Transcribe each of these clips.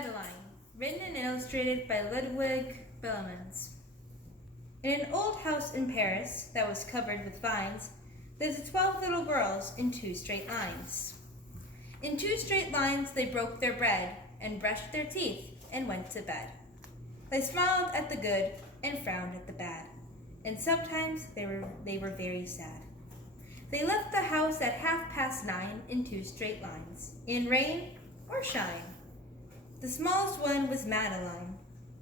Madeline, written and illustrated by Ludwig Bellemans. In an old house in Paris that was covered with vines, lived 12 little girls in 2 straight lines. In 2 straight lines they broke their bread and brushed their teeth and went to bed. They smiled at the good and frowned at the bad, and sometimes they were very sad. They left the house at 9:30 in 2 straight lines, in rain or shine. The smallest one was Madeline.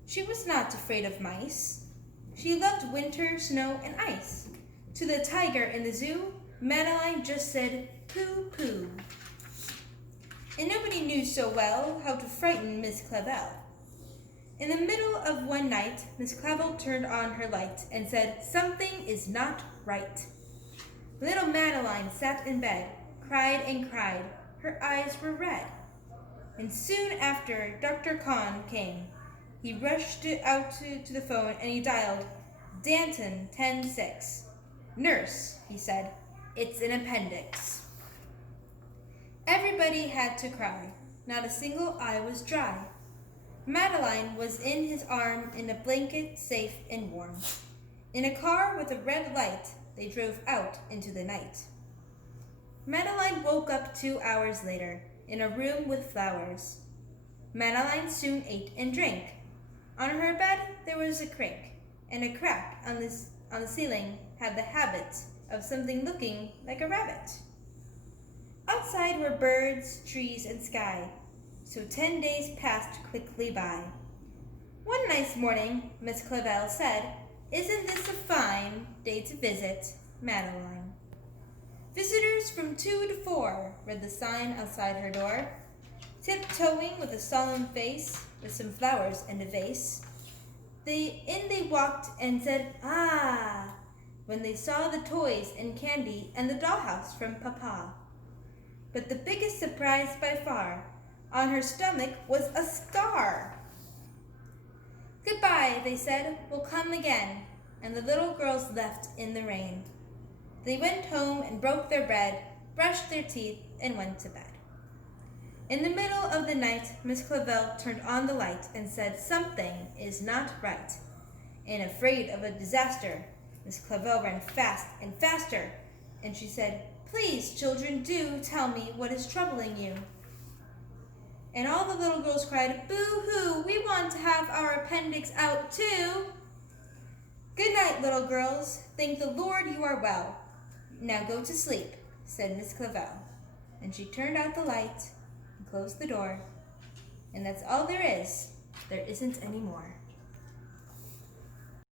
She was not afraid of mice. She loved winter, snow, and ice. To the tiger in the zoo, Madeline just said, "Pooh, pooh." And nobody knew so well how to frighten Miss Clavell. In the middle of one night, Miss Clavell turned on her light and said, "Something is not right." Little Madeline sat in bed, cried and cried. Her eyes were red. And soon after, Dr. Kahn came. He rushed out to the phone and he dialed Danton 10-6. "Nurse," he said, "it's an appendix." Everybody had to cry. Not a single eye was dry. Madeline was in his arm in a blanket, safe and warm. In a car with a red light, they drove out into the night. Madeline woke up 2 hours later in a room with flowers. Madeline soon ate and drank. On her bed there was a crink, and a crack on the ceiling had the habit of something looking like a rabbit. Outside were birds, trees, and sky, so 10 days passed quickly by. One nice morning, Miss Clavell said, "Isn't this a fine day to visit Madeline?" "Visitors from 2 to 4, read the sign outside her door. Tiptoeing with a solemn face, with some flowers and a vase. They walked and said, "Ah," when they saw the toys and candy and the dollhouse from Papa. But the biggest surprise by far, on her stomach was a scar. "Goodbye," they said, "we'll come again," and the little girls left in the rain. They went home and broke their bread, brushed their teeth, and went to bed. In the middle of the night, Miss Clavell turned on the light and said, "Something is not right." And afraid of a disaster, Miss Clavell ran fast and faster, and she said, "Please, children, do tell me what is troubling you." And all the little girls cried, "Boo-hoo, we want to have our appendix out too." "Good night, little girls. Thank the Lord you are well. Now go to sleep," said Miss Clavell. And she turned out the light and closed the door. And that's all there is. There isn't any more.